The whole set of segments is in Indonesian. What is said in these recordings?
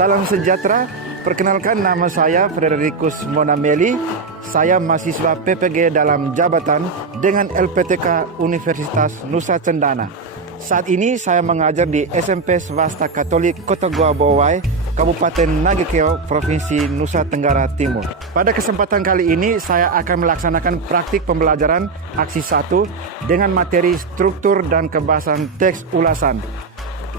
Salam sejahtera. Perkenalkan, nama saya Fredericus Monameli. Saya mahasiswa PPG dalam jabatan dengan LPTK Universitas Nusa Cendana. Saat ini saya mengajar di SMP Swasta Katolik Kota Goa Bowai, Kabupaten Nagekeo, Provinsi Nusa Tenggara Timur. Pada kesempatan kali ini saya akan melaksanakan praktik pembelajaran aksi 1 dengan materi struktur dan kebahasan teks ulasan.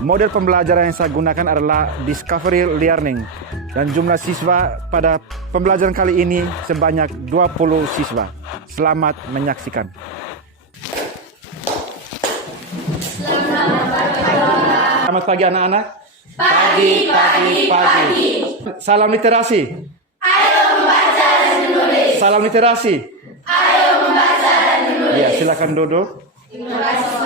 Model pembelajaran yang saya gunakan adalah Discovery Learning dan jumlah siswa pada pembelajaran kali ini sebanyak 20 siswa. Selamat menyaksikan. Selamat pagi anak-anak. Pagi. Salam literasi. Ayo membaca dan menulis. Salam literasi. Ayo membaca dan menulis. Ya, silakan duduk. Terima kasih.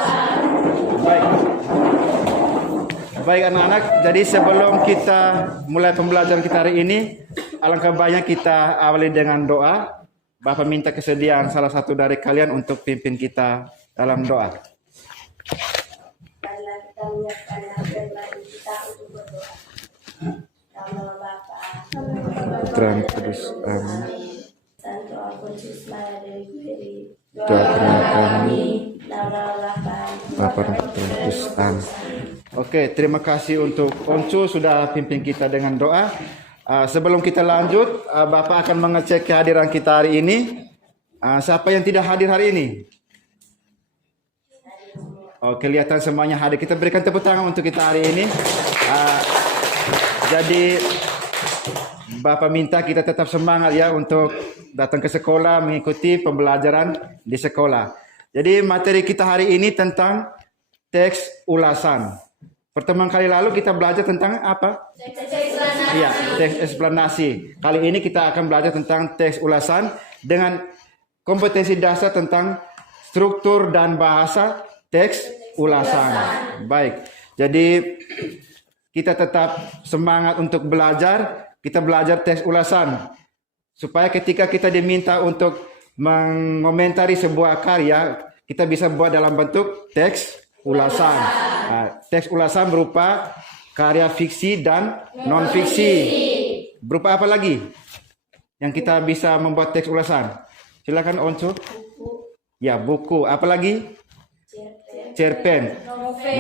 Baik anak-anak, jadi sebelum kita mulai pembelajaran kita hari ini, alangkah baiknya kita awali dengan doa. Bapak minta kesediaan salah satu dari kalian untuk pimpin kita dalam doa. Marilah kita menyiapkan firman kita untuk berdoa. Nama Bapa, Terang Kudus, amin. Santo Alfonsus Maria Dewi Peri, Doakan kami, nama Bapa, Bapa dan Kudus, amin. Oke, terima kasih untuk Oncu sudah pimpin kita dengan doa. Sebelum kita lanjut, Bapak akan mengecek kehadiran kita hari ini. Siapa yang tidak hadir hari ini? Oh, kelihatan semuanya hadir. Kita berikan tepuk tangan untuk kita hari ini. Jadi Bapak minta kita tetap semangat ya untuk datang ke sekolah, mengikuti pembelajaran di sekolah. Jadi materi kita hari ini tentang teks ulasan. Pertemuan kali lalu kita belajar tentang apa? Iya, teks eksplanasi. Kali ini kita akan belajar tentang teks ulasan dengan kompetensi dasar tentang struktur dan bahasa teks ulasan. Baik, jadi kita tetap semangat untuk belajar. Kita belajar teks ulasan supaya ketika kita diminta untuk mengomentari sebuah karya, kita bisa buat dalam bentuk teks ulasan. Teks ulasan berupa karya fiksi dan non-fiksi. Berupa apa lagi yang kita bisa membuat teks ulasan? Silakan Onco. Ya, buku. Apa lagi? Cerpen.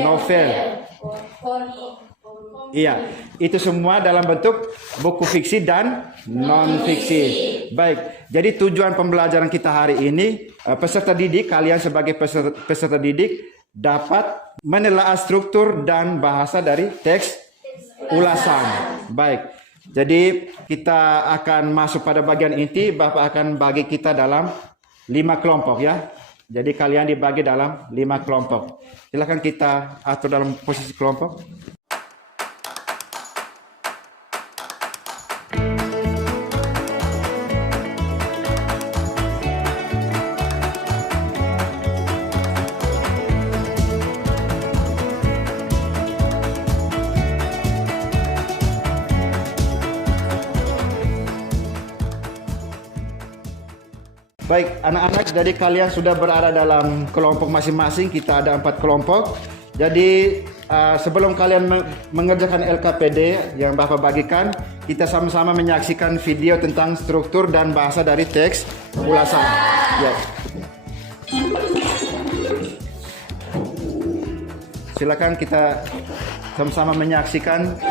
Novel. Iya, itu semua dalam bentuk buku fiksi dan non-fiksi. Baik, jadi tujuan pembelajaran kita hari ini, peserta didik, kalian sebagai peserta didik dapat menelaah struktur dan bahasa dari teks ulasan. Baik, jadi kita akan masuk pada bagian inti. Bapak akan bagi kita dalam 5 kelompok ya. Jadi kalian dibagi dalam 5 kelompok. Silakan kita atur dalam posisi kelompok. Baik, anak-anak, jadi kalian sudah berada dalam kelompok masing-masing. Kita ada 4 kelompok. Jadi sebelum kalian mengerjakan LKPD yang Bapak bagikan, kita sama-sama menyaksikan video tentang struktur dan bahasa dari teks ulasan. Ya. Silakan kita sama-sama menyaksikan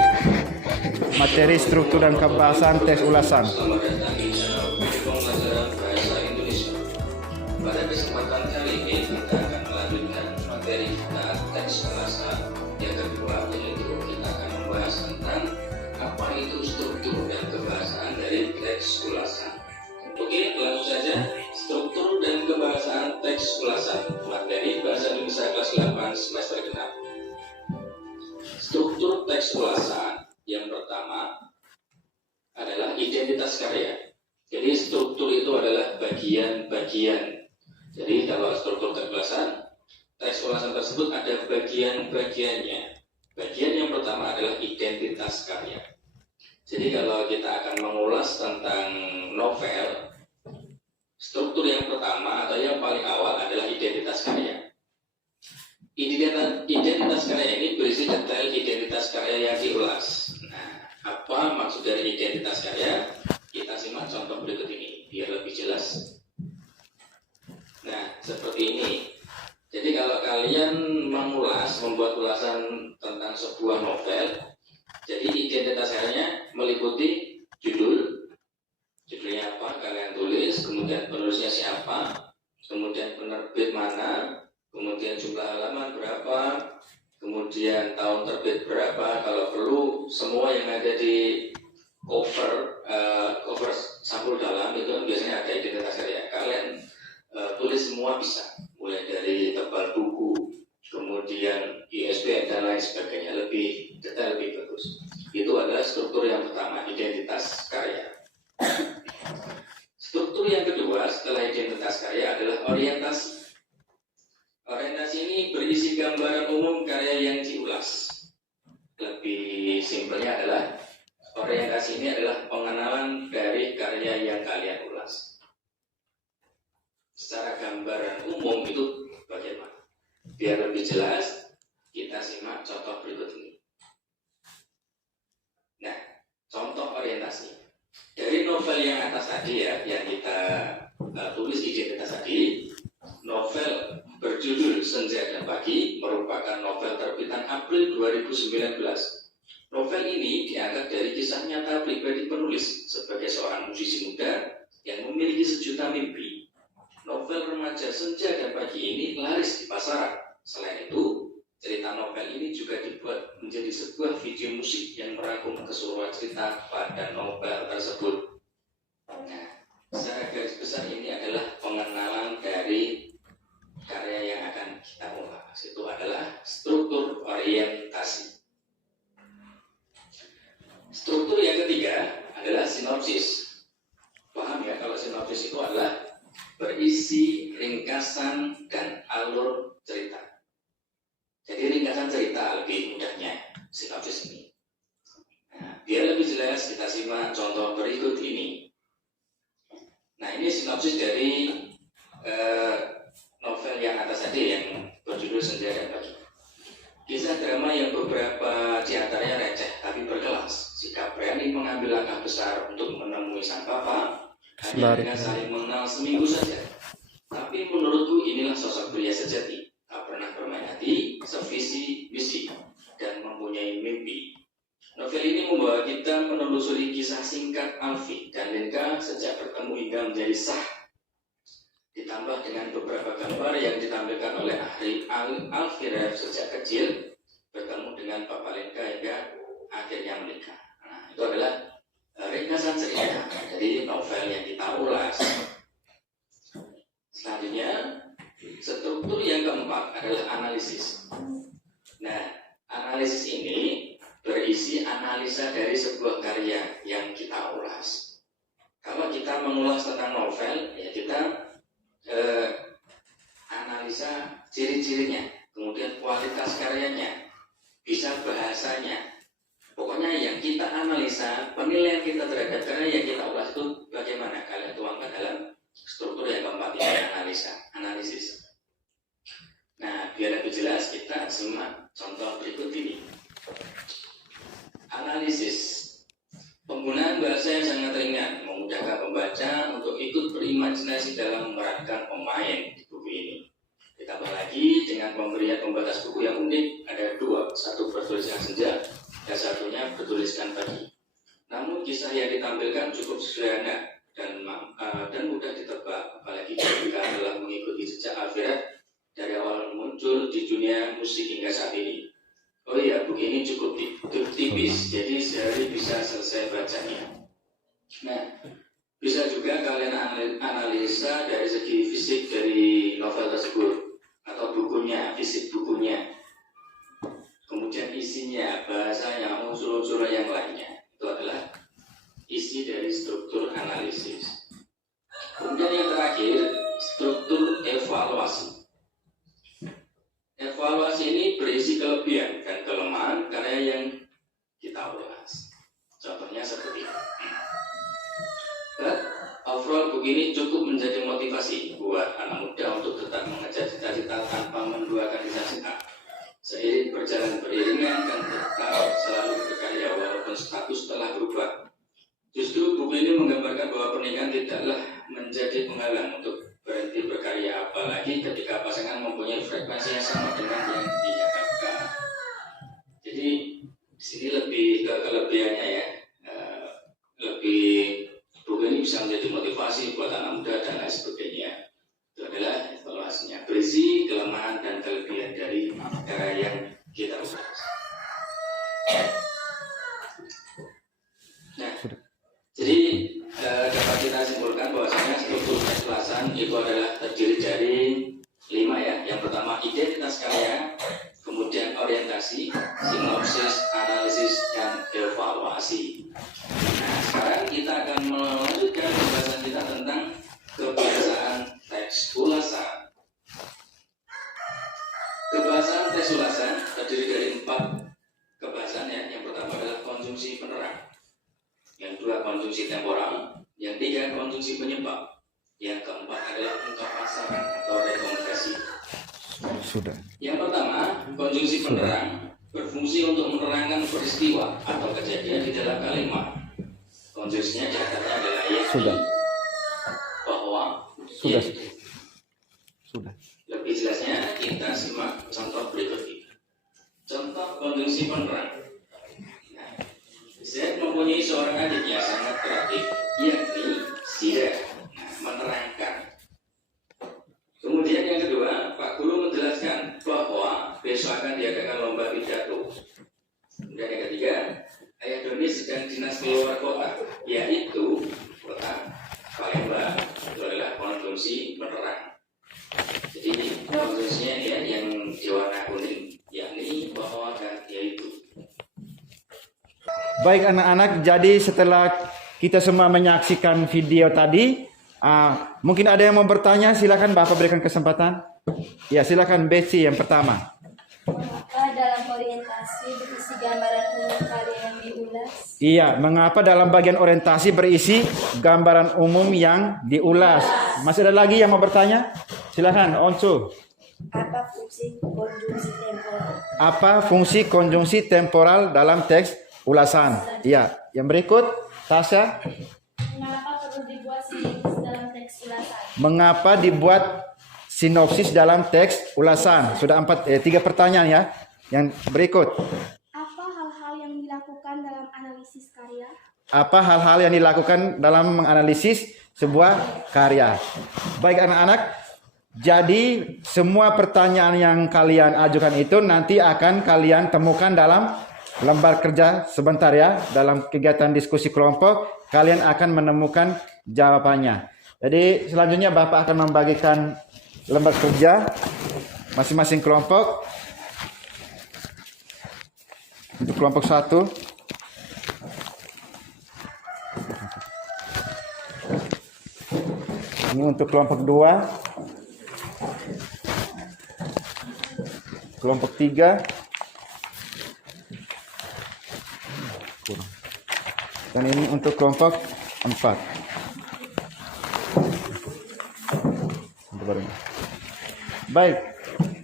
materi struktur dan kebahasan teks ulasan. Pada kesempatan kali ini kita akan melanjutkan materi kita teks ulasan. Yang kedua yaitu kita akan membahas tentang apa itu struktur dan kebahasaan dari teks ulasan. Oke, langsung saja. Struktur dan kebahasaan teks ulasan. Materi Bahasa Indonesia kelas 8 semester genap. Struktur teks ulasan yang pertama adalah identitas karya. Jadi struktur itu adalah bagian-bagian. Jadi kalau struktur teks ulasan tersebut ada bagian-bagiannya. Bagian yang pertama adalah identitas karya. Jadi kalau kita akan mengulas tentang novel, struktur yang pertama atau yang paling awal adalah identitas karya. Identitas karya ini berisi detail identitas karya yang diulas. Nah, Apa maksud dari identitas karya? Kita simak contoh berikut ini biar lebih jelas. Nah, seperti ini. Jadi kalau kalian membuat ulasan tentang sebuah novel, jadi identitas karyanya meliputi judulnya apa kalian tulis, kemudian penulisnya siapa, kemudian penerbit mana, kemudian jumlah halaman berapa, kemudian tahun terbit berapa, kalau perlu semua yang ada di cover sampul dalam itu biasanya ada identitas karya. Kalian tulis semua bisa, mulai dari tebal buku, kemudian ISBN dan lain sebagainya, lebih detail, lebih bagus. Itu adalah struktur yang pertama, identitas karya. Struktur yang kedua setelah identitas karya adalah orientasi. Orientasi ini berisi gambaran umum karya yang diulas. Lebih simpelnya adalah orientasi ini adalah pengenalan dari karya yang kalian ulas. Secara gambaran umum itu bagaimana? Biar lebih jelas, kita simak contoh berikut ini. Nah, contoh orientasi. Dari novel yang atas tadi ya, yang kita tulis identitas tadi, novel berjudul Senja dan Pagi merupakan novel terbitan April 2019. Novel ini diangkat dari kisah nyata pribadi penulis sebagai seorang musisi muda yang memiliki sejuta mimpi. Novel remaja Senja dan Pagi ini laris di pasaran. Selain itu, cerita novel ini juga dibuat menjadi sebuah video musik yang merangkum keseluruhan cerita pada novel tersebut. Nah, secara garis besar ini adalah pengenalan dari karya yang akan kita ulas. Itu adalah struktur orientasi. Struktur yang ketiga adalah sinopsis. Paham ya kalau sinopsis itu adalah berisi ringkasan dan alur cerita. Jadi ringkasan cerita lebih mudahnya sinopsis ini. Nah, biar lebih jelas kita simak contoh berikut ini. Nah, ini sinopsis dari novel yang atas tadi yang berjudul Senja dan Pagi. Kisah drama yang beberapa diantaranya receh tapi berkelas. Sikap berani mengambil langkah besar untuk menemui sang papa hanya dengan saling mengenal seminggu saja. Tapi menurutku inilah sosok pria sejati, tak pernah bermain hati, sevisi misi, dan mempunyai mimpi. Novel ini membawa kita menelusuri kisah singkat Alfi dan Lenka sejak bertemu hingga menjadi sah. Ditambah dengan beberapa gambar yang ditampilkan oleh Alfi sejak kecil bertemu dengan Papa Lenka hingga akhirnya menikah. Nah, itu adalah ringkasan cerita dari novel yang kita ulas. Selanjutnya, struktur yang keempat adalah analisis. Nah, analisis ini berisi analisa dari sebuah karya yang kita ulas. Kalau kita mengulas tentang novel, ya kita analisa ciri-cirinya, kemudian kualitas karyanya, bisa bahasanya. Pokoknya yang kita analisa, penilaian kita terhadap karya yang kita ulas itu bagaimana? Kalian tuangkan dalam struktur yang keempat ini, analisis. Nah, biar lebih jelas kita simak contoh berikut ini. Analisis. Penggunaan bahasa yang sangat ringan memudahkan pembaca untuk ikut berimajinasi dalam memerankan pemain di buku ini. Ditambah lagi dengan pemberian pembatas buku yang unik, ada dua, satu bertuliskan Senja dan satunya bertuliskan Pagi. Namun kisah yang ditampilkan cukup sederhana dan mudah ditebak, apalagi jika dalam mengikuti jejak Alfirat dari awal muncul di dunia musik hingga saat ini. Oh iya, buku ini cukup tipis, jadi sehari bisa selesai bacanya. Nah, bisa juga kalian analisa dari segi fisik dari novel tersebut atau bukunya, fisik bukunya. Kemudian isinya, bahasanya, unsur-unsur yang lainnya. Itu adalah isi dari struktur analisis. Kemudian yang terakhir, struktur evaluasi. Evaluasi ini berisi kelebihan dan kelemahan karya yang kita ulas. Contohnya seperti ini. Overall buku ini cukup menjadi motivasi buat anak muda untuk tetap mengejar cita-cita tanpa menduakan cita-cita. Seiring berjalan beriringan dan tetap selalu berkarya walaupun status telah ini menggambarkan bahwa pernikahan tidaklah menjadi penghalang untuk berhenti berkarya, apalagi ketika pasangan mempunyai frekuensi yang sama dengan yang diharapkan. Jadi di sini lebih ke kelebihannya ya, lebih buku ini bisa menjadi motivasi buat anak muda dan lain sebagainya. Itu adalah evaluasinya, berisi kelemahan dan kelebihan dari cara yang kita ubah. Nah, jadi dapat kita simpulkan bahwasanya struktur keikhlasan itu adalah terdiri dari 5 ya. Yang pertama identitas karya, kemudian orientasi, sinopsis, analisis, dan evaluasi. Nah, sekarang kita akan melanjutkan pembahasan kita tentang kebiasaan teks ulasan. Kebiasaan teks ulasan terdiri dari 4 kebahasan ya. Yang pertama adalah konjungsi penerang, yang kedua konjungsi temporal, yang ketiga konjungsi penyebab, yang keempat adalah ungkap pasaran atau rekomendasi. Sudah. Yang pertama, konjungsi penerang berfungsi untuk menerangkan peristiwa atau kejadian di dalam kalimat. Konjungsinya diantaranya adalah yakni, Sudah. bahwa, Sudah. yaitu. Sudah. Lebih jelasnya kita simak contoh berikut ini. Contoh konjungsi penerang. Nah, Z mempunyai seorang adik yang sangat kreatif, yakni Zira. Nah, menerangkan. Kemudian yang kedua, Pak Guru menjelaskan bahwa besok akan diadakan lomba pidato. Kemudian yang ketiga, Ayah Doni sedang dinas keluar kota, yaitu kota Palembang. Itu adalah konjungsi penerang. Jadi konjungsinya ya yang di warna kuning, yakni bahwa dan yaitu. Baik anak-anak, jadi setelah kita semua menyaksikan video tadi, mungkin ada yang mau bertanya, silakan Bapak berikan kesempatan. Ya, silakan Betsy yang pertama. Mengapa dalam orientasi berisi gambaran umum karya yang diulas? Iya, mengapa dalam bagian orientasi berisi gambaran umum yang diulas? Masih ada lagi yang mau bertanya? Silakan, Onsu. Apa fungsi konjungsi temporal? Apa fungsi konjungsi temporal dalam teks ulasan? Iya, yang berikut, Tasya. Mengapa perlu dibuat sinopsis dalam teks ulasan? Mengapa dibuat sinopsis dalam teks ulasan? Sudah 3 pertanyaan ya. Yang berikut. Apa hal-hal yang dilakukan dalam analisis karya? Apa hal-hal yang dilakukan dalam menganalisis sebuah karya? Baik anak-anak, jadi semua pertanyaan yang kalian ajukan itu nanti akan kalian temukan dalam lembar kerja sebentar ya. Dalam kegiatan diskusi kelompok, kalian akan menemukan jawabannya. Jadi selanjutnya Bapak akan membagikan lembar kerja masing-masing kelompok. Untuk kelompok 1, ini untuk kelompok 2, kelompok 3, dan ini untuk kelompok 4. Baik,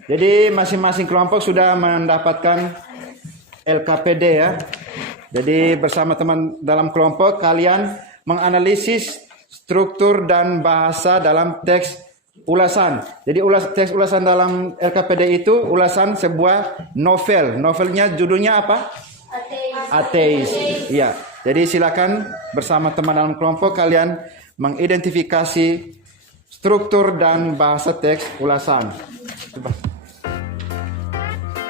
jadi masing-masing kelompok sudah mendapatkan LKPD ya. Jadi bersama teman dalam kelompok kalian menganalisis struktur dan bahasa dalam teks ulasan. Jadi teks ulasan dalam LKPD itu ulasan sebuah novel. Novelnya judulnya apa? Ateis. Iya. Jadi silakan bersama teman dalam kelompok kalian mengidentifikasi struktur dan bahasa teks ulasan. Coba.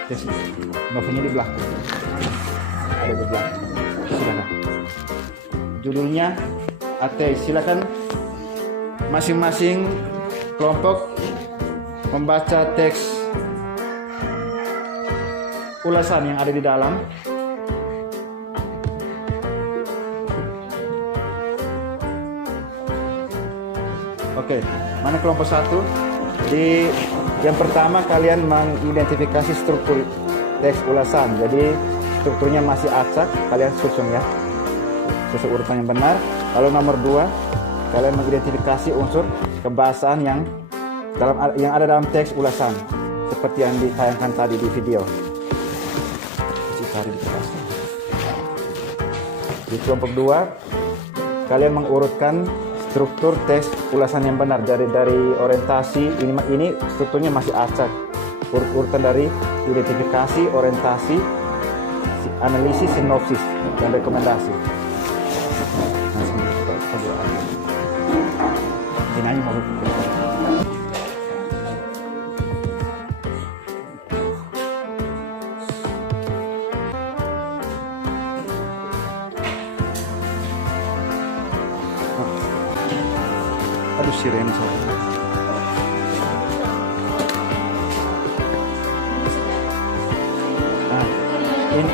Yes. Novelnya di belakang. Ada di belakang. Silakan. Judulnya Ateis. Silakan masing-masing kelompok membaca teks ulasan yang ada di dalam. Oke, mana kelompok 1? Di yang pertama kalian mengidentifikasi struktur teks ulasan. Jadi strukturnya masih acak, kalian susun ya. Susun urutan yang benar. Lalu nomor 2, kalian mengidentifikasi unsur kebahasaan yang ada dalam teks ulasan seperti yang ditayangkan tadi di video. Di kelompok 2 kalian mengurutkan struktur teks ulasan yang benar dari orientasi. Ini strukturnya masih acak, urutan dari identifikasi, orientasi, analisis, sinopsis, dan rekomendasi. Ini aja mau aduh sirene saya. Nah, ini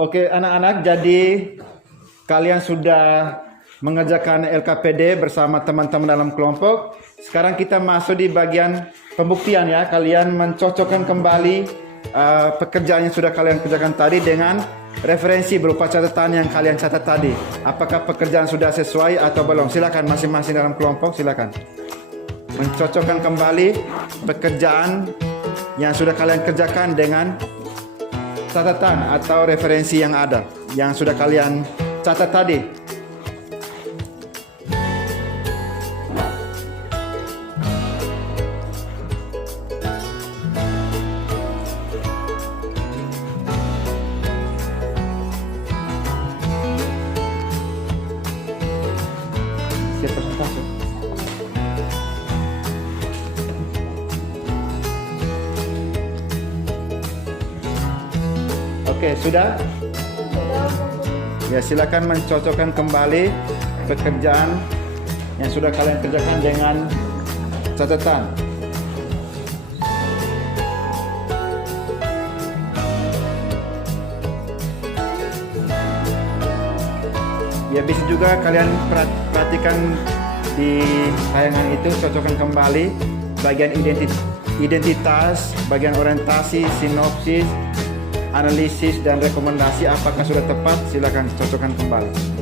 Oke anak-anak, jadi kalian sudah mengerjakan LKPD bersama teman-teman dalam kelompok. Sekarang kita masuk di bagian pembuktian ya. Kalian mencocokkan kembali pekerjaan yang sudah kalian kerjakan tadi dengan referensi berupa catatan yang kalian catat tadi. Apakah pekerjaan sudah sesuai atau belum? Silakan masing-masing dalam kelompok, silakan. Mencocokkan kembali pekerjaan yang sudah kalian kerjakan dengan catatan atau referensi yang ada, yang sudah kalian catat tadi. Siap presentasi. Oke, sudah? Ya, silakan mencocokkan kembali pekerjaan yang sudah kalian kerjakan dengan catatan. Ya, bisa juga kalian perhatikan di tayangan itu, cocokkan kembali bagian identitas, bagian orientasi, sinopsis, analisis dan rekomendasi. Apakah sudah tepat? Silakan cocokkan kembali.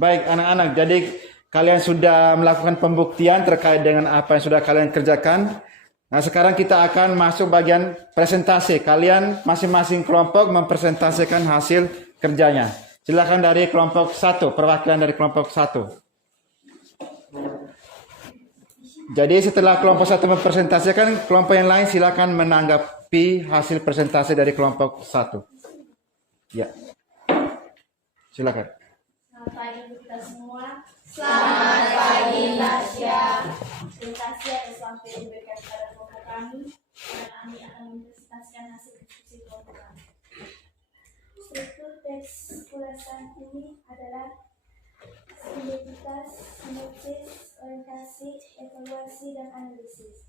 Baik anak-anak, jadi kalian sudah melakukan pembuktian terkait dengan apa yang sudah kalian kerjakan. Nah sekarang kita akan masuk bagian presentasi. Kalian masing-masing kelompok mempresentasikan hasil kerjanya. Silakan dari kelompok 1, perwakilan dari kelompok 1. Jadi setelah kelompok 1 mempresentasikan, kelompok yang lain silakan menanggapi hasil presentasi dari kelompok 1. Ya, silakan. Selamat pagi kita semua. Selamat pagi Tasya. Terima kasih atas waktu yang diberikan kepada kelompok kami. Dan kami akan mempresentasikan hasil diskusi kelompok kami. Struktur teks ulasan ini adalah identitas, sinopsis, orientasi, evaluasi, dan analisis.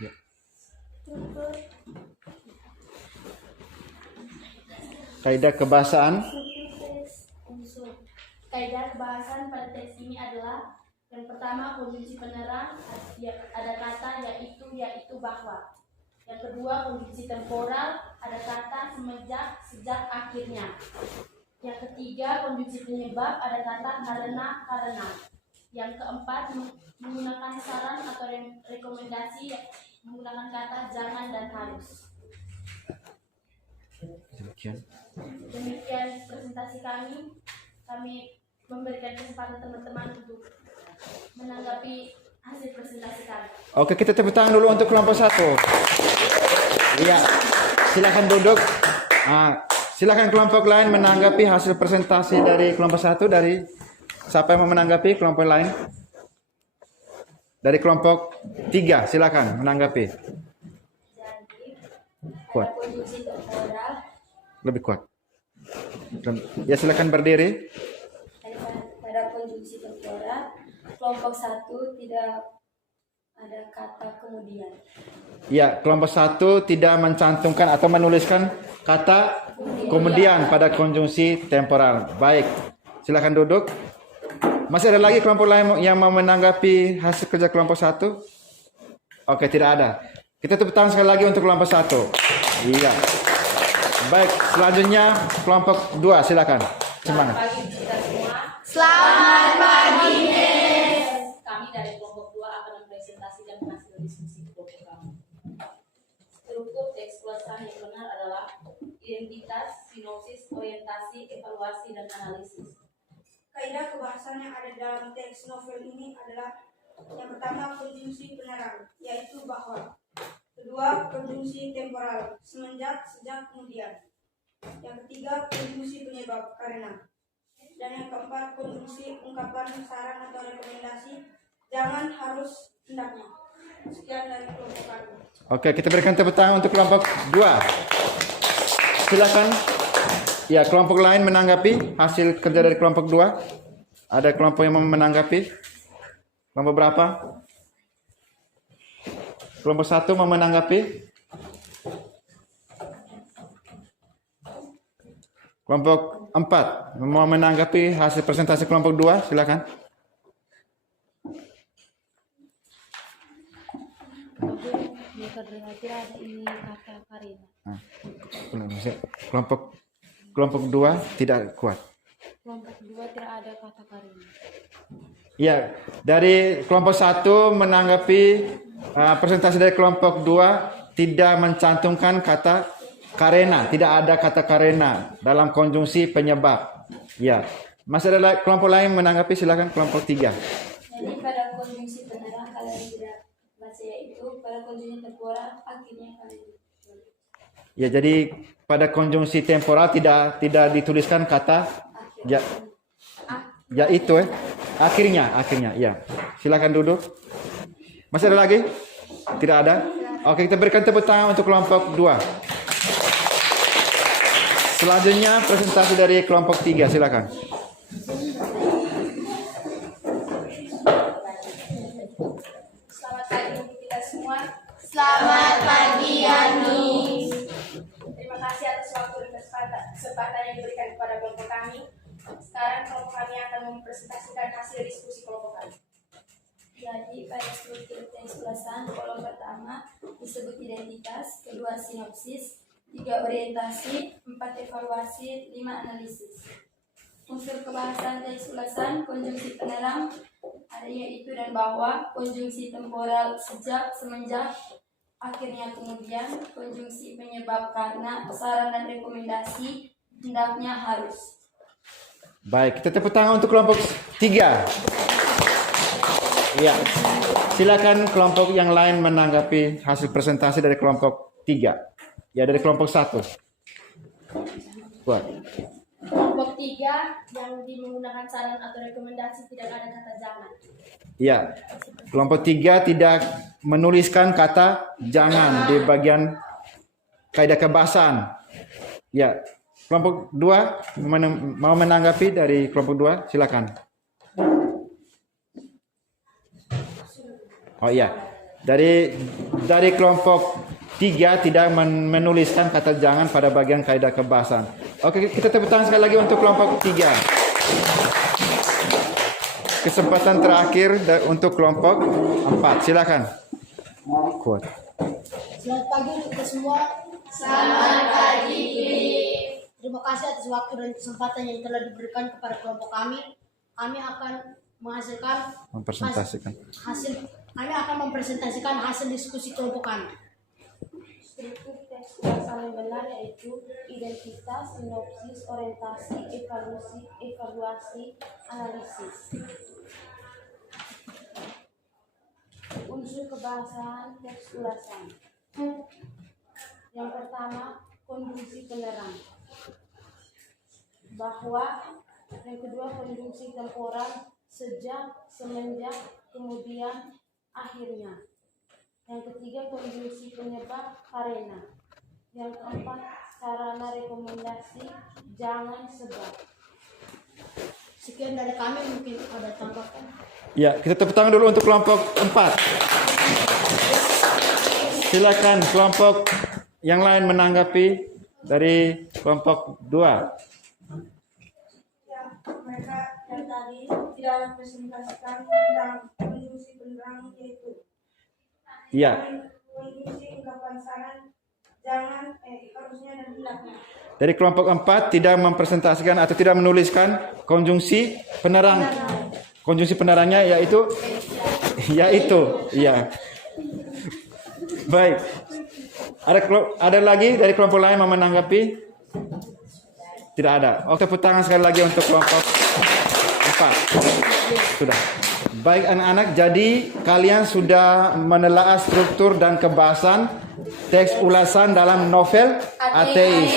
Ya. Struktur Kaidah kebahasaan. unsur. Kaidah kebahasan pada teks ini adalah yang pertama konjungsi penerang, ada kata yaitu bahwa. Yang kedua konjungsi temporal, ada kata semenjak, sejak, akhirnya. Yang ketiga konjungsi penyebab, ada kata karena. Yang keempat menggunakan saran atau rekomendasi menggunakan kata jangan dan harus. Demikian presentasi kami. Kami memberikan kesempatan teman-teman untuk menanggapi hasil presentasi kami. Oke, kita tepuk tangan dulu untuk kelompok 1. Iya, silakan duduk. Silakan kelompok lain menanggapi hasil presentasi dari kelompok 1. Dari siapa yang mau menanggapi kelompok lain? Dari kelompok 3, silakan menanggapi. Jadi, Kuat. pada konjungsi temporal, Lebih kuat. Ya, silakan berdiri. pada konjungsi temporal, kelompok 1 tidak ada kata kemudian. Ya, kelompok 1 tidak mencantumkan atau menuliskan kata kemudian pada konjungsi temporal. Baik, silakan duduk. Masih ada lagi kelompok lain yang mau menanggapi hasil kerja kelompok 1? Oke, tidak ada. Kita tepuk tangan sekali lagi untuk kelompok 1. Iya. Baik, selanjutnya kelompok 2, silakan. Semangat. Selamat pagi kita semua. Selamat pagi, Kami dari kelompok 2 akan mempresentasikan hasil diskusi kelompok kami. Struktur teks ulasan yang benar adalah identitas, sinopsis, orientasi, evaluasi, dan analisis. Kaidah kebahasan yang ada dalam teks novel ini adalah yang pertama konjungsi penerang, yaitu bahwa. Kedua, konjungsi temporal, semenjak, sejak, kemudian. Yang ketiga, konjungsi penyebab, karena. Dan yang keempat, konjungsi ungkapan, saran atau rekomendasi, jangan, harus, hendaknya. Sekian dari kelompok kami. Oke, kita berikan tepuk tangan untuk kelompok 2. Silakan. Ya, kelompok lain menanggapi hasil kerja dari kelompok 2. Ada kelompok yang mau menanggapi? Kelompok berapa? Kelompok 1 mau menanggapi? Kelompok 4 mau menanggapi hasil presentasi kelompok 2? Silakan. Kelompok 2 tidak kuat. Kelompok 2 tidak ada kata karena. Ya, dari kelompok 1 menanggapi presentasi dari kelompok 2 tidak mencantumkan kata karena, tidak ada kata karena dalam konjungsi penyebab. Ya, masih ada kelompok lain menanggapi, silakan kelompok 3. Jadi pada konjungsi penerang kalian tidak baca, yaitu pada konjungsi temporal akhirnya kalian. Ya, jadi pada konjungsi temporal tidak dituliskan kata ya itu akhirnya ya. Silakan duduk. Masih ada lagi? Tidak ada? Oke, kita berikan tepuk tangan untuk kelompok 2. Selanjutnya presentasi dari kelompok 3, silakan. Selamat pagi kita semua. Selamat pagi, Yani. Terima kasih atas waktu dan kesempatan yang diberikan kepada kelompok kami. Sekarang kelompok kami akan mempresentasikan hasil diskusi kelompok kami. Jadi pada struktur teks ulasan, kolom pertama disebut identitas, kedua sinopsis, 3 orientasi, 4 evaluasi, 5 analisis. Unsur kebahasan teks ulasan, konjungsi penerang, ada yaitu dan bahwa, konjungsi temporal sejak, semenjak, akhirnya kemudian, konjungsi penyebab karena, saran dan rekomendasi, hendaknya harus. Baik, kita tepuk tangan untuk kelompok 3. Ya, silakan kelompok yang lain menanggapi hasil presentasi dari kelompok 3. Ya, dari kelompok 1. Buat. Kelompok 3 yang menggunakan saran atau rekomendasi tidak ada kata jangan. Ya, kelompok 3 tidak menuliskan kata jangan di bagian kaidah kebahasaan. Ya, kelompok 2 mau menanggapi dari kelompok 2, silakan. Oh iya, dari kelompok 3 tidak menuliskan kata jangan pada bagian kaidah kebahasaan. Oke, kita tepuk tangan sekali lagi untuk kelompok 3. Kesempatan terakhir untuk kelompok 4, silakan. Kuat. Selamat pagi untuk kita semua. Selamat pagi. Terima kasih atas waktu dan kesempatan yang telah diberikan kepada kelompok kami. Kami akan mempresentasikan hasil diskusi kelompok kami. Struktur teks ulasan yang benar yaitu identitas, sinopsis, orientasi, evaluasi, analisis. Unsur kebahasaan teks ulasan. Yang pertama, konjungsi penerang. Bahwa, yang kedua konjungsi temporal, sejak, semenjak, kemudian, akhirnya. Yang ketiga konjungsi penyebab, karena. Yang keempat sarana rekomendasi, jangan, sebab. Sekian dari kami, mungkin ada tanggapan. Ya, kita tepuk tangan dulu untuk kelompok 4. Silakan kelompok yang lain menanggapi dari kelompok 2. Ya, mereka yang tadi tidak mempresentasikan tentang konjungsi penerang yaitu Iya. konjungsi ungkapan saran, jangan, harusnya dan hendaknya. Dari kelompok 4 tidak mempresentasikan atau tidak menuliskan konjungsi penerang. Konjungsi penerangnya yaitu iya. Baik. Ada lagi dari kelompok lain mau menanggapi? Tidak ada. Oke, tepuk tangan sekali lagi untuk kelompok 4. Sudah. Baik anak-anak, jadi kalian sudah menelaah struktur dan kebahasan teks ulasan dalam novel ateis.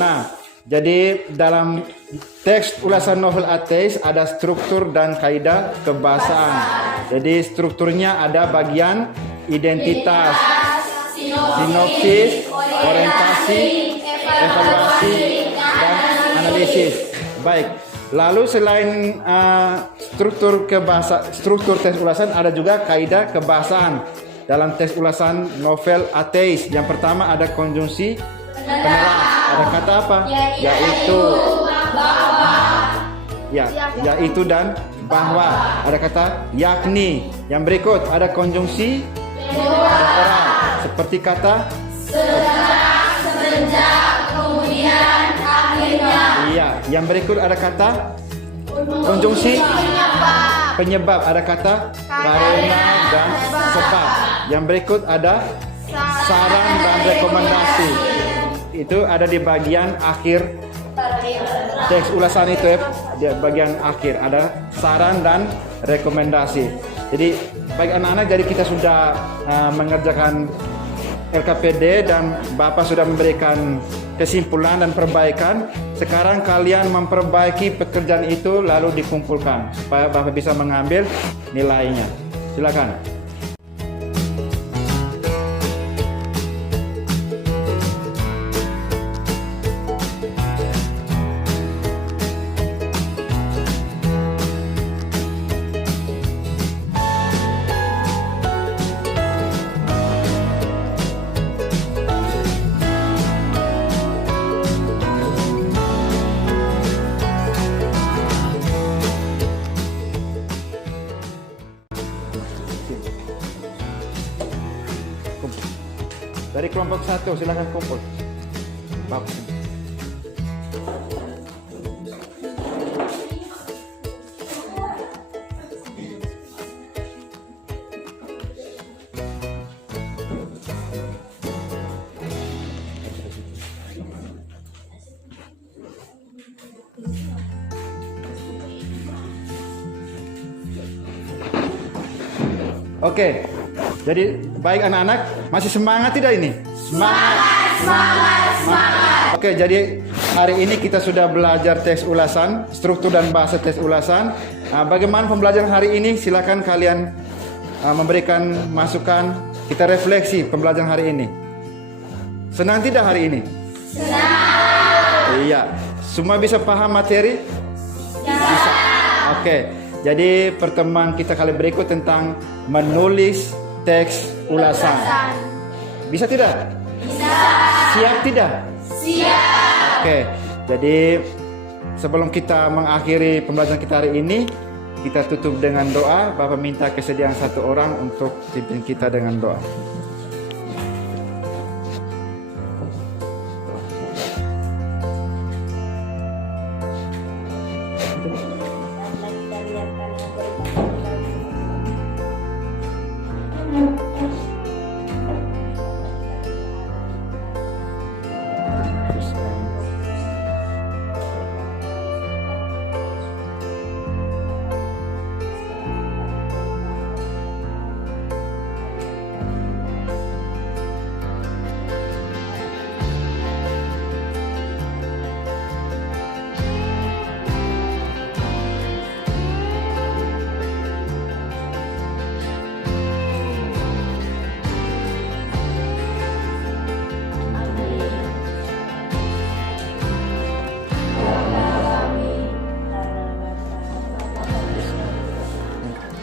Nah, jadi dalam teks ulasan novel ateis ada struktur dan kaidah kebahasaan. Jadi strukturnya ada bagian identitas, sinopsis, orientasi, evaluasi, dan analisis. Baik. Lalu selain struktur teks ulasan ada juga kaidah kebahasaan dalam teks ulasan novel ateis. Yang pertama ada konjungsi penerang. Ada kata apa? Yaitu. Ya, yaitu dan bahwa. Ada kata yakni. Yang berikut ada konjungsi temporal. Seperti kata Semenjak, kemudian, akhirnya. iya. Yang berikut ada kata konjungsi penyebab. Ada kata karena dan sebab. Yang berikut ada saran dan rekomendasi. Itu ada di bagian akhir teks ulasan itu ya. Di bagian akhir ada saran dan rekomendasi. Jadi baik anak-anak, jadi kita sudah mengerjakan LKPD dan Bapak sudah memberikan kesimpulan dan perbaikan. Sekarang kalian memperbaiki pekerjaan itu lalu dikumpulkan supaya Bapak bisa mengambil nilainya. Silakan. Dari kelompok 1 silakan kumpul. Bagus. Oke, jadi baik anak-anak, masih semangat tidak ini? Semangat. Oke, jadi hari ini kita sudah belajar teks ulasan, struktur dan bahasa teks ulasan. Nah, bagaimana pembelajaran hari ini? Silakan kalian memberikan masukan. Kita refleksi pembelajaran hari ini. Senang tidak hari ini? Senang. Iya. Semua bisa paham materi? Bisa. Oke. Jadi pertemuan kita kali berikut tentang menulis teks ulasan. Bisa tidak? Bisa. Siap tidak? Siap. Oke. Jadi sebelum kita mengakhiri pembelajaran kita hari ini, kita tutup dengan doa. Bapak minta kesediaan satu orang untuk pimpin kita dengan doa.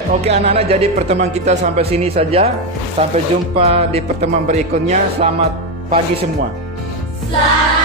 Oke anak-anak, jadi pertemuan kita sampai sini saja. Sampai jumpa di pertemuan berikutnya. Selamat pagi semua. Selamat